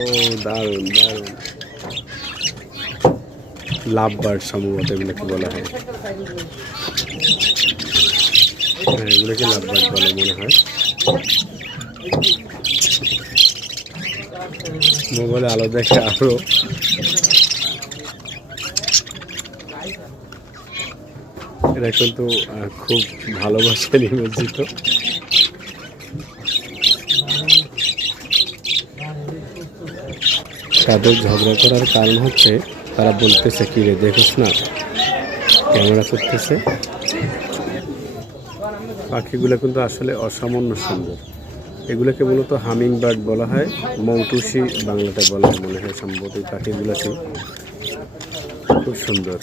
ও, দারুণ দারুণ। Love bird সম্ভবত এগুলোকে বলা হয়। হ্যাঁ এগুলোকে লাভ বার্ড বলে মনে হয়। মোবাইলে আলো দেখে আরও। এরা কিন্তু খুব ভালোবাসে নিমজ্জিত। তাদের ঝগড়া করার কারণ হচ্ছে তারা বলতেছে, কি রে, দেখিস না? ক্যামেরা করতেছে। পাখিগুলো কিন্তু আসলে অসামান্য সুন্দর। এগুলোকে মূলত হামিং বার্ড বলা হয়, মৌটুসি বাংলাটা বলা হয় মনে হয় সম্ভবত এই পাখিগুলোকে খুব সুন্দর।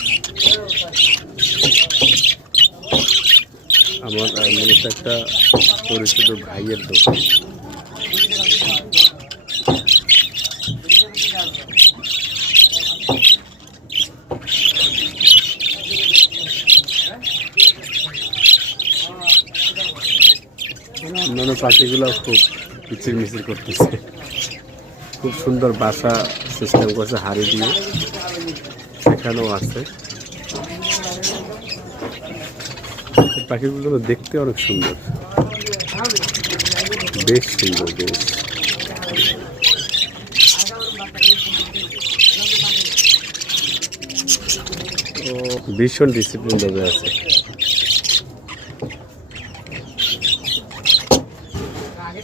আমার মূলত একটা পরিচিত ভাইয়ের দোকান। অন্যান্য পাখিগুলো খুব কিচির মিচির করতেছে। খুব সুন্দর বাসা সিস্টেম করছে হাড়ি দিয়ে। সেখানেও আছে। পাখিগুলো দেখতে অনেক সুন্দর। বেশ সুন্দর, বেশ। ভীষণ ডিসিপ্লিনভাবে আছে। আগে